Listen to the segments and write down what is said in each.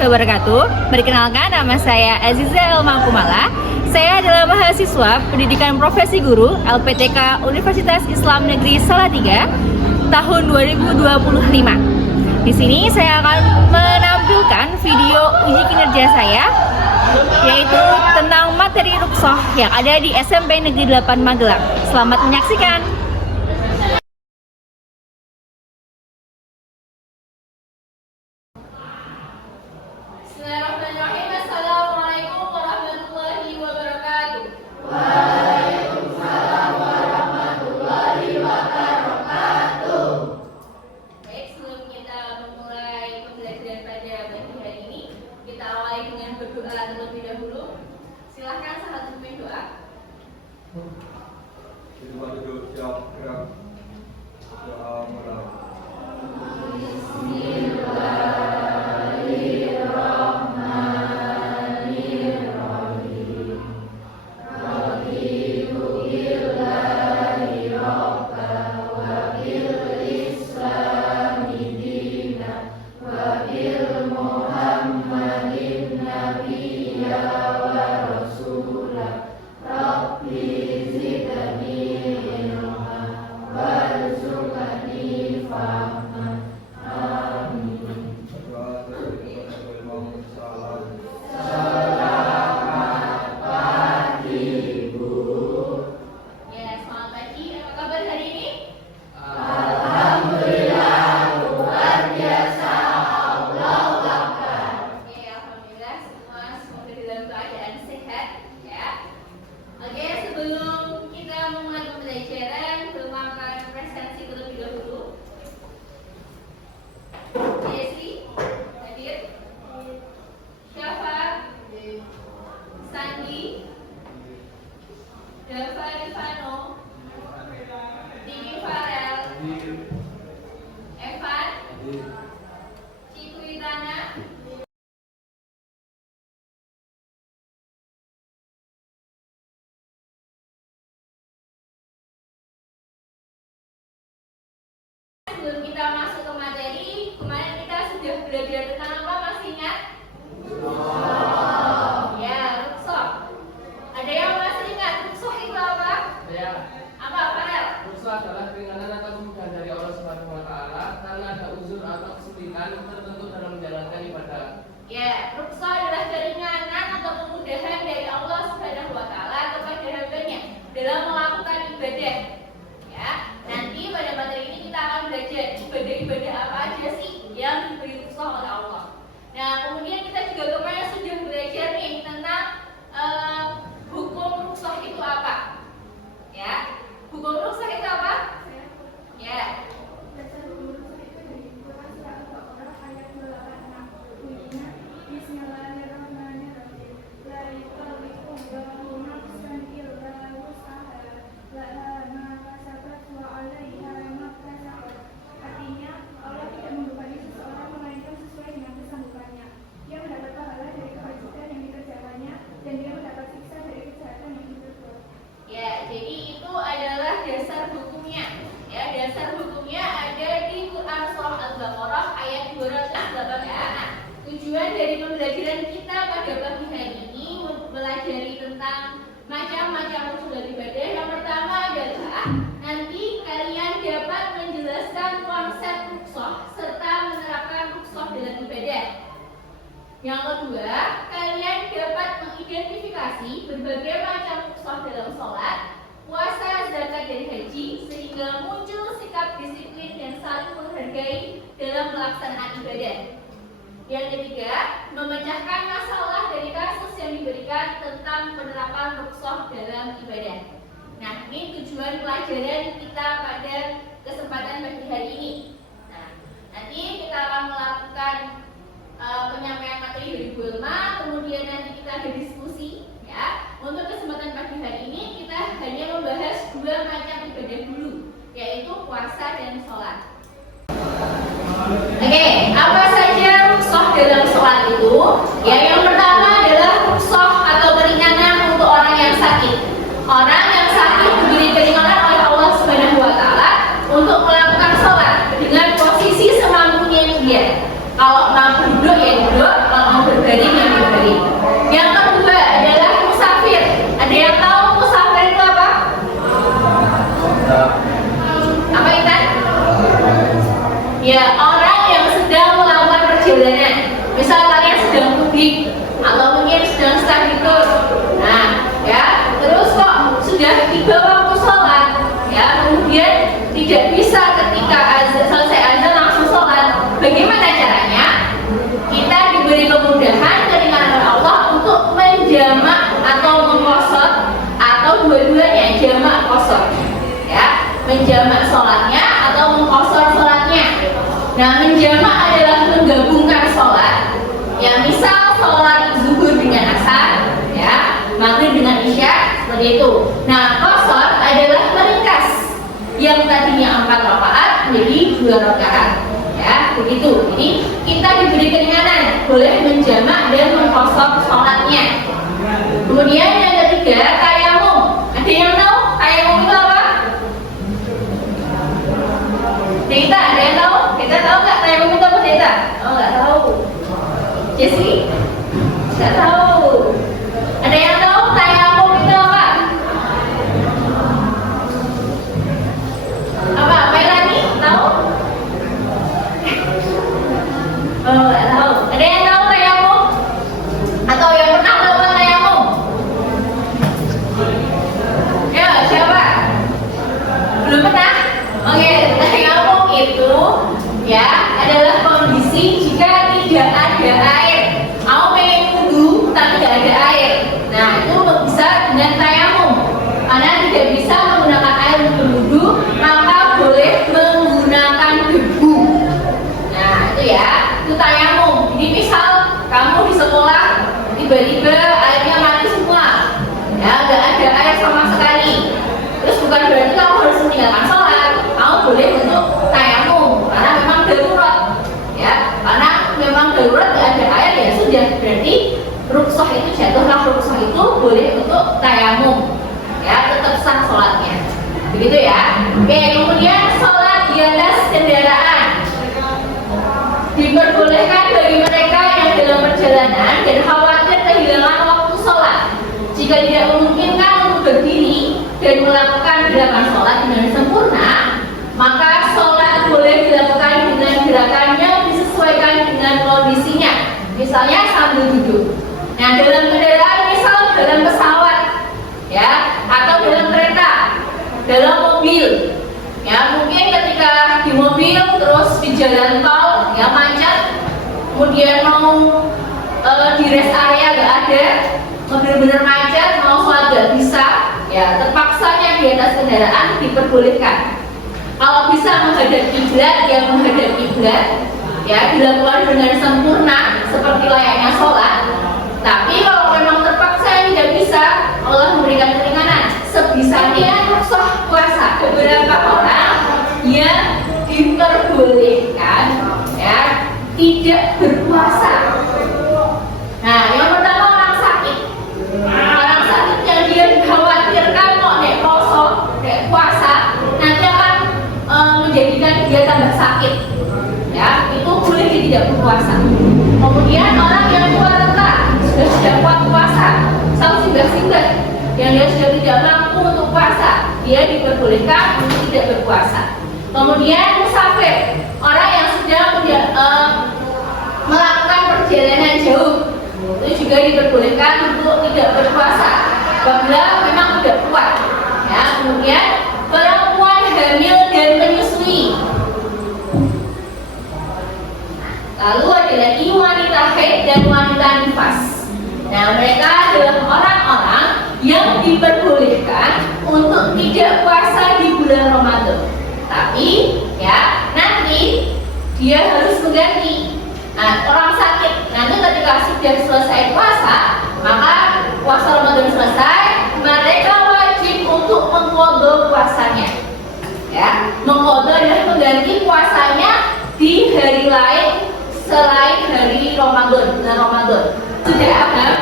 warahmatullahi wabarakatuh. Perkenalkan, nama saya Aziza Elma Kumala. Saya adalah mahasiswa Pendidikan Profesi Guru LPTK Universitas Islam Negeri Salatiga tahun 2025. Di sini saya akan menampilkan video uji kinerja saya, yaitu tentang materi ruqsah yang ada di SMP Negeri 8 Magelang. Selamat menyaksikan. Bismillahirrahmanirrahim. Assalamualaikum warahmatullahi wabarakatuh. Waalaikumsalam warahmatullahi wabarakatuh. Baik, sebelum kita memulai pembelajaran pada pagi hari ini, kita awali dengan berdoa terlebih dahulu. Silahkan sahabat pimpin doa. Sebelum kita masuk ke materi, kemarin kita sudah belajar tentang apa, masih ingat? Ya, ruqsah. Ada yang masih ingat ruqsah itu apa? Ya. Apa, Farel? Ruqsah adalah keringanan atau kemudahan dari Allah Subhanahu wa taala karena ada uzur atau kesulitan tertentu dalam menjalankan ibadah. Ya, ruqsah adalah keringanan atau kemudahan dari Allah Subhanahu wa taala kepada hambanya dalam melakukan ibadah. Ya, nanti pada materi ini kita akan belajar ibadah-ibadah apa aja sih yang diberi ruqsah oleh Allah. Nah, kemudian kita juga kemarin sudah belajar nih tentang hukum ruqsah itu apa. Ya, hukum ruqsah itu apa? Ya. Jadi itu adalah dasar hukumnya. Ya, dasar hukumnya ada di Quran surah Al-Baqarah ayat 208. Tujuan dari pembelajaran kita pada pagi hari ini mempelajari tentang macam-macam usul ibadah. Yang pertama adalah nanti kalian dapat menjelaskan konsep ruqsah serta menerapkan ruqsah dalam ibadah. Yang kedua, kalian dapat mengidentifikasi berbagai macam ruqsah dalam sholat, puasa, zakat, dan haji sehingga muncul sikap disiplin dan saling menghargai dalam pelaksanaan ibadah. Yang ketiga, memecahkan masalah dari kasus yang diberikan tentang penerapan ruqsah dalam ibadah. Nah, ini tujuan pelajaran kita pada kesempatan pagi hari ini. Nah, nanti kita akan melakukan penyampaian materi dari Bu Elma, kemudian nanti kita ada diskusi. Ya, untuk kesempatan pagi hari ini kita hanya membahas dua macam ibadah dulu, yaitu puasa dan sholat. Oke, apa saja ruqsah dalam sholat itu? Ya, yang pertama adalah ruqsah atau keringanan untuk orang yang sakit. Orang yang sakit diberi keringanan oleh Allah Subhanahu wa taala untuk melakukan sholat dengan posisi semampunya dia. Kalau mampu duduk ya duduk, kalau Menjamak adalah menggabungkan sholat. Ya, misal sholat zuhur dengan asar, ya, maghrib dengan isya, seperti itu. Nah, qasar adalah meringkas yang tadinya 4 rakaat menjadi 2 rakaat. Ya, begitu. Jadi kita diberi keringanan, boleh menjamak dan mengqasar sholatnya. Kemudian yang ketiga, tayamum. Ada yang tahu tayamum itu apa? Kita ada yang tahu? Kita tahu nggak tayamum itu apa, kita? Oh, nggak tahu. Jessi? Nggak tahu. Ada yang tahu tayamum itu apa? Apa? Melani? Tahu? Oh, nggak tahu. Ada yang tahu tayamum? Atau yang pernah melakukan tayamum? Ya, siapa? Belum pernah? Oke, tayamum itu ya adalah kondisi jika tidak ada air. Mau pengen wudu tapi tidak ada air. Nah, itu bisa dengan tayamum. Karena tidak bisa menggunakan air untuk wudu, maka boleh menggunakan debu. Nah, itu ya, itu tayamum. Jadi misal kamu di sekolah tiba-tiba airnya mati semua, ya nggak ada air sama sekali. Terus bukan berarti kamu harus meninggalkan sholat. Kamu boleh untuk tayamum karena memang darurat, ya. Karena memang darurat nggak ada air, ya sudah, berarti rukhsah itu jatuhlah, rukhsah itu boleh untuk tayamum, ya, tetap sah sholatnya. Begitu ya. Oke, kemudian sholat di atas kendaraan diperbolehkan bagi mereka yang dalam perjalanan dan khawatir kehilangan waktu sholat. Jika tidak memungkinkan untuk berdiri dan melakukan gerakan sholat dengan sempurna, maka sholat boleh dilakukan dengan gerakan yang disesuaikan dengan kondisinya. Misalnya sambil duduk. Nah, dalam kendaraan, misal dalam pesawat, ya, atau dalam kereta, dalam mobil. Ya, mungkin ketika di mobil terus di jalan tol, ya, macet, kemudian mau di rest area nggak ada, benar-benar macet, mau sholat nggak bisa, ya terpaksanya di atas kendaraan diperbolehkan. Kalau bisa menghadap kiblat, ya menghadap kiblat, ya dilakukan dengan sempurna seperti layaknya sholat. Tapi kalau memang terpaksa tidak bisa, Allah memberikan keringanan. Sebisanya rukhsah puasa. Beberapa orang yang diperbolehkan, ya, tidak berpuasa. Nah, yang pertama orang sakit. Orang sakit yang dia dikhawatirkan kok nek poso, nek puasa nanti akan menjadikan dia tambah sakit. Ya, itu boleh dia tidak berpuasa. Kemudian orang yang tua renta sudah kuat puasa, singgah-singgah, yang dia sudah tidak mampu untuk puasa, dia diperbolehkan untuk tidak berpuasa. Kemudian musafir, orang yang sedang melakukan perjalanan jauh, itu juga diperbolehkan untuk tidak berpuasa apabila memang tidak kuat. Ya, kemudian perempuan hamil dan menyusui. Lalu ada lagi wanita haid dan wanita nifas. Nah, mereka adalah orang-orang yang diperbolehkan untuk tidak puasa di bulan Ramadan. Tapi, ya, nanti dia harus mengganti. Nah, orang sakit, nanti ketika sudah selesai puasa, maka puasa Ramadan selesai, mereka wajib untuk mengqadha puasanya. Ya, mengqadha adalah mengganti puasanya di hari lain selain hari Ramadan, bulan Ramadan. Sudah paham?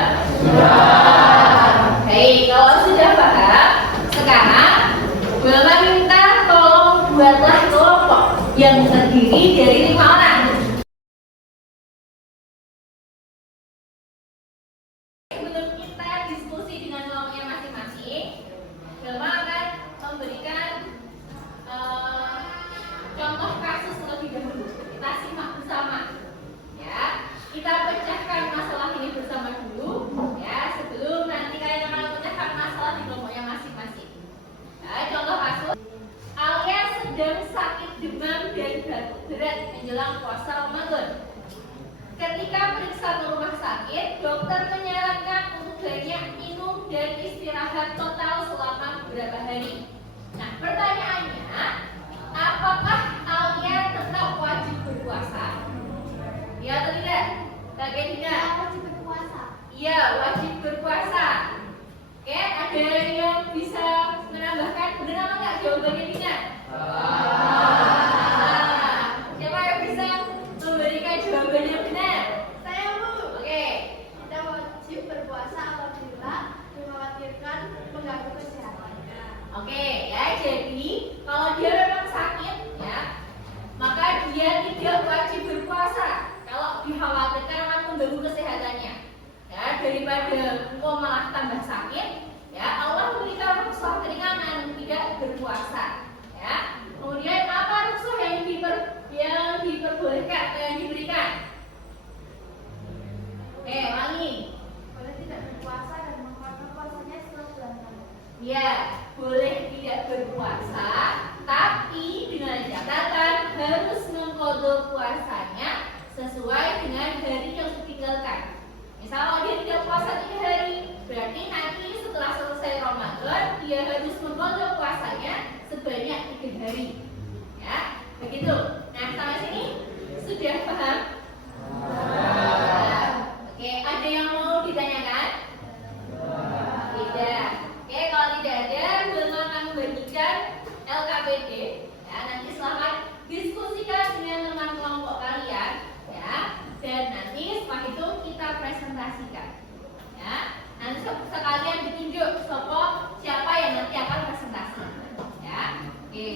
Baik, kalau sudah paham, sekarang Bapak minta tolong buatlah kelompok yang terdiri dari 5 orang. Sebelum kita diskusi dengan kelompoknya masing-masing, Bapak akan memberikan contoh kasus terlebih dahulu. Kita simak bersama. Ya, kita pecahkan masalah ini bersama dulu, ya, sebelum nanti kalian akan pecahkan masalah di kelompoknya masing-masing. Nah, contoh kasus, alias sedang sakit demam dan batuk berat menjelang puasa Ramadan. Ketika periksa ke rumah sakit, dokter menyarankan untuk banyak minum dan istirahat total selama beberapa hari. Nah, pertanyaannya, apakah kalian tetap wajib berpuasa. Ya atau tidak? Kakek tidak? Wajib berpuasa. Iya, wajib berpuasa. Oke, ada yang bisa menambahkan? Benar apa enggak jawabannya tidak? Siapa yang bisa memberikan jawaban yang benar? Saya, Bu. Oke. Kita wajib berpuasa apabila dikhawatirkan mengganggu kesehatannya. Oke, ya. Jadi kalau dia memang sakit, ya, maka dia tidak wajib berpuasa. Kalau dikhawatirkan akan mengganggu kesehatannya, ya, daripada engkau malah tambah sakit, ya, Allah memberikan rukhsah keringanan tidak berpuasa. Ya. Kemudian apa rukhsah yang diperbolehkan atau yang diberikan? Oke, ulangi. Boleh tidak berpuasa dan mengkorbankan puasanya setelah bulan Ramadan. Ya, boleh tidak berpuasa, tapi dengan catatan harus mengqadha puasanya sesuai dengan hari yang ditinggalkan. Misal kalau dia tidak puasa 3 hari, berarti nanti setelah selesai Ramadan dia harus mengqadha puasanya sebanyak 3 hari. Ya, begitu. Nah, sampai sini sudah paham? Oke, ada yang mau ditanyakan? Tidak. Oke, kalau tidak ada, Gulma akan membagikan LKPD. Ya, nanti silahkan diskusikan dengan teman kelompok kalian, ya. Dan nanti setelah itu kita presentasikan. Ya, nanti sekalian ditunjuk siapa yang nanti akan presentasi. Ya, oke.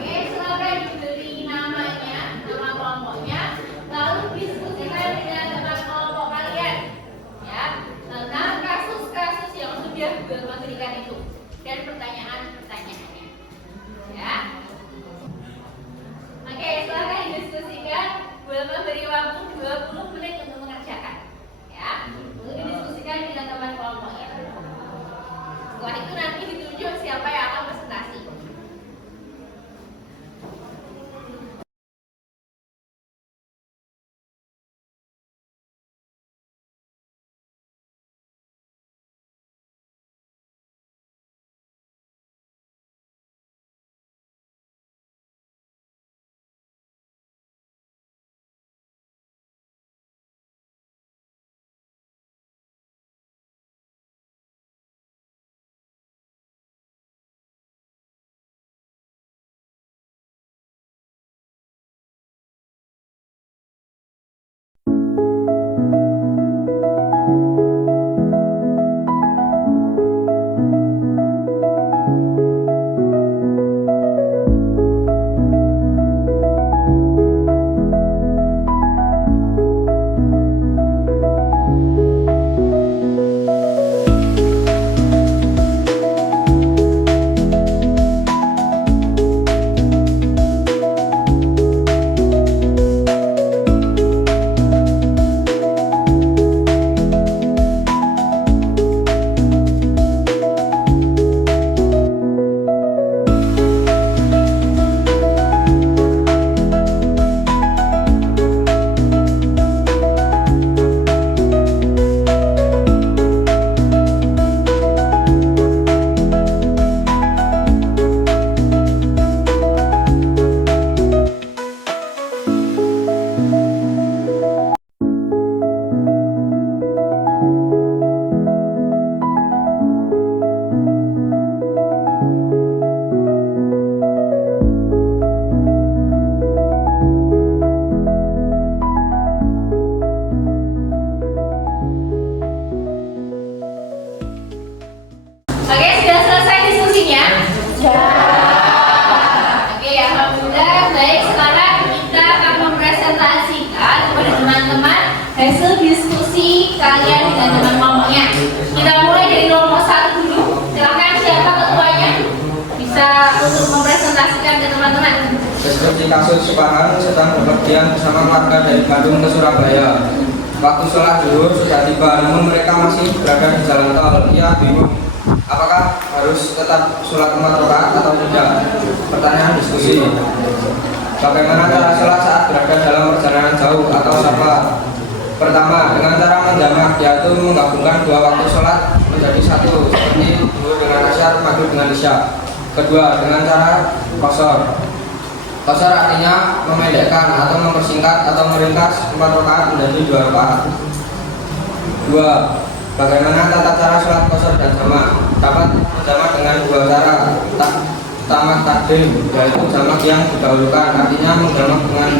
Oke, silakan diberi namanya, nama kelompoknya, lalu diskusikan dengan teman kelompok kalian, ya, tentang kasus-kasus yang sudah Gulma berikan itu dan pertanyaan-pertanyaannya, ya. Oke, silakan didiskusikan. Gulma beri waktu 20 menit untuk mengerjakan, ya, untuk didiskusikan dengan teman kelompoknya. Setelah itu nanti ditunjuk siapa yang akan presentasi. hasil diskusi kalian dengan teman kelompoknya. Kita mulai dari kelompok 1 dulu. Silakan siapa ketuanya bisa untuk mempresentasikan ke teman-teman. Triksi Kasus Supahan sedang bepergian bersama keluarga dari Bandung ke Surabaya. Waktu sholat zuhur sudah tiba, namun mereka masih berada di jalan tol. Ia bingung, apakah harus tetap sholat 4 rakaat atau tidak? Pertanyaan diskusi. Bagaimana cara sholat saat berada dalam perjalanan jauh atau safar? Pertama, dengan cara menjamak, yaitu menggabungkan 2 waktu sholat menjadi 1, seperti zuhur dengan asyar, maghrib dengan isya. Kedua, dengan cara qashar. Qashar artinya memendekkan atau mempersingkat atau meringkas 4 rakaat menjadi 2 rakaat. 2. Bagaimana tata cara sholat qashar dan jamak? Dapat menjamak dengan 2 cara. Tamat takdim, yaitu jamak yang didahulukan, artinya menjamak dengan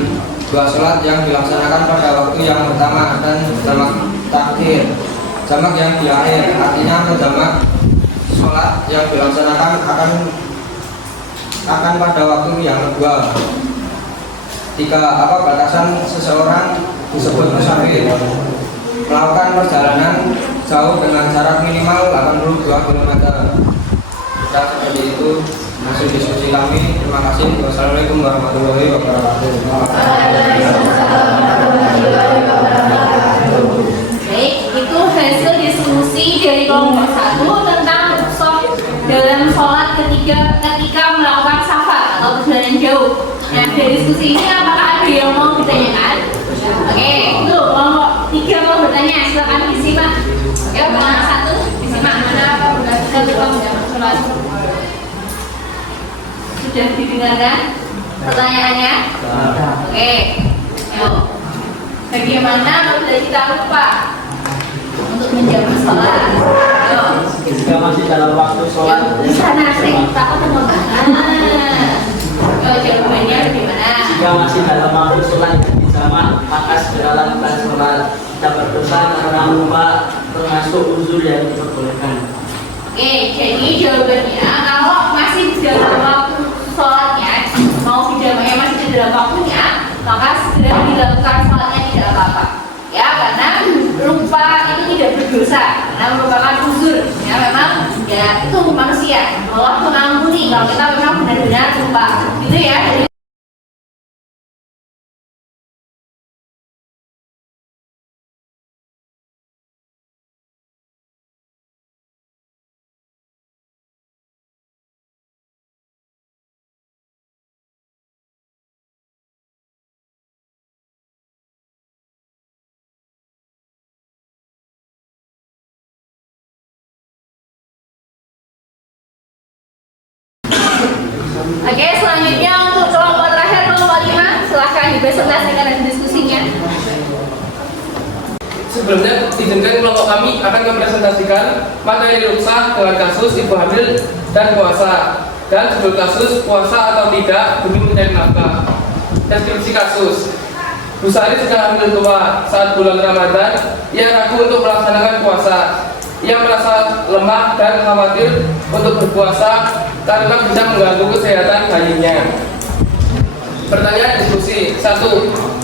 2 sholat yang dilaksanakan pada waktu yang pertama, dan jamak takhir, jamak yang di akhir, artinya menjamak sholat yang dilaksanakan akan pada waktu yang kedua. 3. Apa batasan seseorang disebut musafir? Melakukan perjalanan jauh dengan jarak minimal 82 km. Dan seperti itu hasil diskusi kami. Terima kasih. Wassalamualaikum warahmatullahi wabarakatuh. Baik, itu hasil diskusi dari kelompok 1 tentang rukhsah dalam sholat ketika melakukan safar atau perjalanan jauh. Nah, dari diskusi ini apakah ada yang mau ditanyakan? Oke, itu kelompok 3 mau bertanya, silakan disimak. Oke, kelompok 1 disimak mana apa berdasarkan menjamak sholat. Sudah didengarkan pertanyaannya? Oke, yuk. Bagaimana apabila kita lupa untuk menjamak sholat? Yuk. Jika masih dalam waktu sholat, Bisa nasi, takut sama jawabannya bagaimana? jika masih dalam waktu sholat yang dijamak, maka segera lakukan sholat. Tidak berdosa karena lupa, termasuk uzur yang diperbolehkan. Oke, jadi jawabannya kalau masih di dalam waktu sholatnya, mau dijamaknya masih di dalam waktunya, maka segera dilakukan sholatnya, tidak apa-apa. Ya, karena lupa itu tidak berdosa, karena merupakan uzur. Ya, memang ya itu manusia. Allah mengampuni kalau kita memang benar-benar lupa. Gitu ya. Jadi, oke, selanjutnya untuk kelompok terakhir, kelompok 5, silahkan dipresentasikan dan diskusinya. Sebelumnya izinkan kelompok kami akan mempresentasikan materi rukhsah dengan kasus ibu hamil dan puasa, dan judul kasus puasa atau tidak demi mencari nafkah. Deskripsi kasus: Bu Sari sedang hamil tua saat bulan Ramadan. Ia ragu untuk melaksanakan puasa. Ia merasa lemah dan khawatir untuk berpuasa karena bisa mengganggu kesehatan bayinya. Pertanyaan diskusi: 1.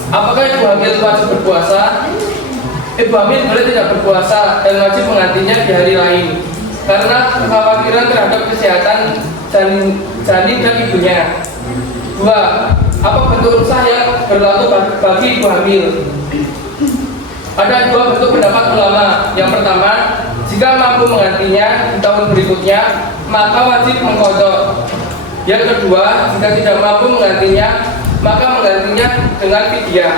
Apakah ibu hamil wajib berpuasa? Ibu hamil boleh tidak berpuasa dan wajib menggantinya di hari lain karena kekhawatiran terhadap kesehatan janin dan ibunya. 2. Apa bentuk rukhsah yang berlaku bagi ibu hamil? Ada 2 bentuk pendapat ulama. Yang pertama, jika mampu menggantinya di tahun berikutnya, maka wajib mengqadha. Yang kedua, jika tidak mampu menggantinya, maka menggantinya dengan fidyah.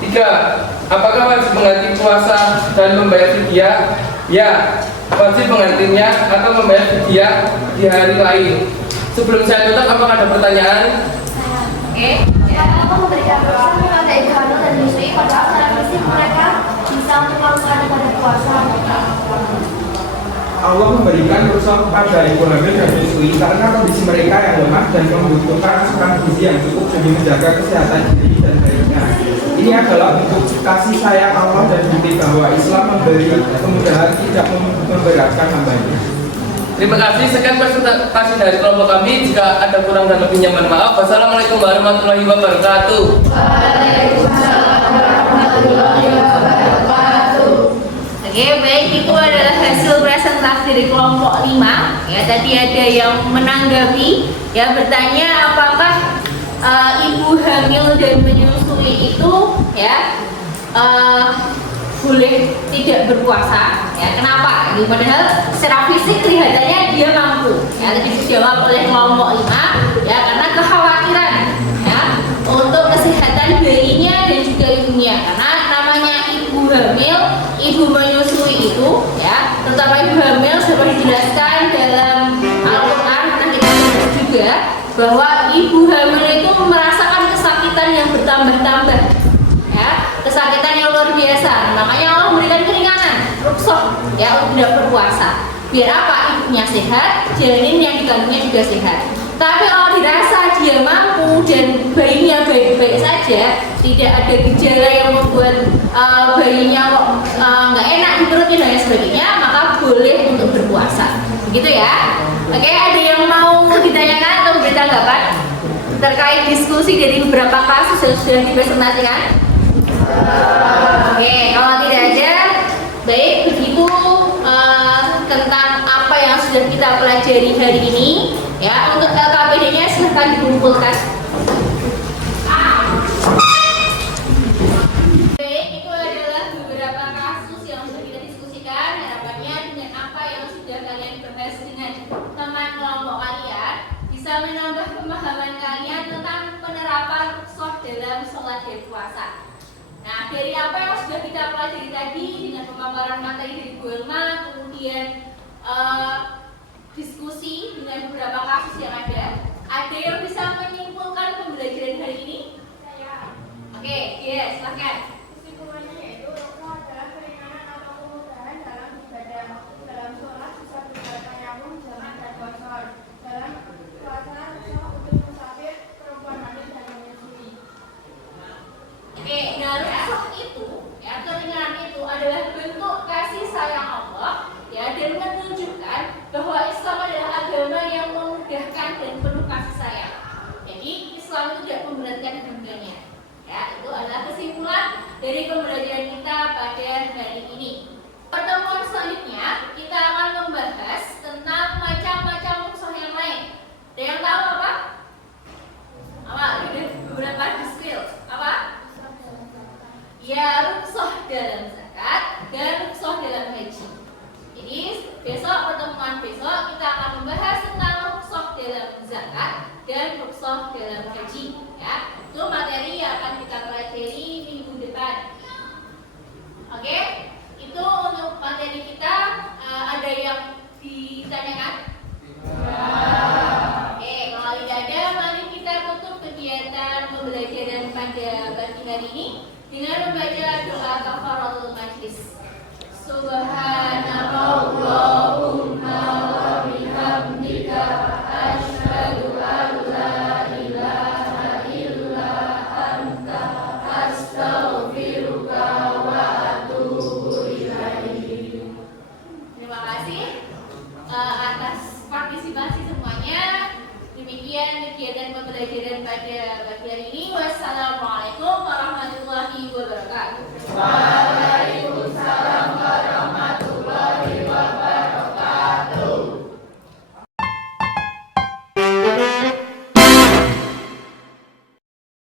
3. Apakah wajib mengganti puasa dan membayar fidyah? Ya, wajib menggantinya atau membayar fidyah di hari lain. Sebelum saya tutup, apakah ada pertanyaan? Oke, Aku memberikan rukhsah kepada ibu hamil dan menyusui padahal secara fisik mereka bisa untuk melakukan ibadah puasa. Allah memberikan rukhsah kepada ibu hamil dan menyusui karena kondisi mereka yang lemah dan membutuhkan asupan gizi yang cukup demi menjaga kesehatan diri dan bayinya. Ini adalah bentuk kasih sayang Allah dan bukti bahwa Islam memberi kemudahan, tidak memberatkan hambanya. Terima kasih. Sekian presentasi dari kelompok kami. Jika ada kurang dan lebihnya, mohon maaf. Wassalamualaikum warahmatullahi wabarakatuh. Oke, baik, itu adalah hasil presentasi dari kelompok 5. Ya, tadi ada yang menanggapi, ya, bertanya apakah ibu hamil dan menyusui itu ya boleh tidak berpuasa ya. Kenapa? Ini padahal secara fisik kelihatannya dia mampu ya. Tadi dijawab oleh kelompok 5 ya, karena kekhawatiran ya untuk kesehatan bayinya dan juga ibunya, karena namanya ibu hamil, ibu menyusui itu ya, terutama ibu hamil sudah dijelaskan dalam Al-Quran. Nah, kita lihat juga bahwa ibu hamil itu merasakan kesakitan yang bertambah-tambah ya, kesakitan yang luar biasa. Makanya Allah memberikan keringanan, rukhsah ya untuk tidak berpuasa. Biar apa? Ibunya sehat, janin yang dikandungnya juga sehat. Tapi kalau dirasa dia mampu dan bayinya baik-baik saja, tidak ada gejala yang membuat bayinya nggak enak di perutnya dan sebagainya, maka boleh untuk berpuasa. Begitu ya. Oke, ada yang mau ditanyakan atau memberi tanggapan terkait diskusi dari beberapa kasus yang sudah dipresentasikan? Oke, kalau tidak ada, baik, begitu tentang apa yang sudah kita pelajari hari ini ya. Untuk LKPD-nya silahkan dikumpulkan. Baik, itu adalah beberapa kasus yang sudah kita diskusikan. Harapannya dengan apa yang sudah kalian bahas dengan teman kelompok kalian bisa menambah pemahaman kalian tentang penerapan rukhsah dalam sholat dan puasa. Nah, dari apa yang sudah kita pelajari tadi dengan pemaparan materi dari Bu Elma, kemudian diskusi dengan beberapa kasus yang ada yang bisa menyimpulkan pembelajaran hari ini? Oke, yes, silakan. Kesimpulannya yaitu rukhsah adalah keringanan atau kemudahan dalam ibadah. Dalam sholat bisa berupa tayamum, jamak, dan kosor. Dalam puasa rukhsah untuk musafir, perempuan hamil dan menyusui. Oke, nah rukhsah itu, ya keringanan itu adalah bentuk kasih sayang Allah, ya, dan menunjukkan bahwa Islam adalah agama yang memudahkan dan penuh kasih sayang. Jadi Islam itu tidak memberatkan hambanya. Ya, itu adalah kesimpulan dari pembelajaran kita pada hari ini. Pertemuan selanjutnya kita akan membahas tentang macam-macam rukhsah yang lain. Ada yang tahu apa? Apa? Ada beberapa detail. Apa? Ya, rukhsah dalam zakat dan rukhsah dalam haji. Jadi besok, pertemuan besok kita akan membahas tentang rukhsah dalam zakat dan rukhsah dalam haji ya. Itu materi yang akan kita pelajari minggu depan. Oke? Itu untuk materi kita. Ada yang ditanyakan? Oke, kalau tidak ada, mari kita tutup kegiatan pembelajaran pada pagi hari ini dengan membaca doa kafaratul majlis. Subhanallahumma wa bihamdika asyhadu an la ilaha illa anta astaghfiruka wa atubu ilaik. Terima kasih atas partisipasi semuanya. Demikian kegiatan pembelajaran pada pagi hari ini. Wassalamualaikum warahmatullahi wabarakatuh. Waalaikumsalam warahmatullahi wabarakatuh.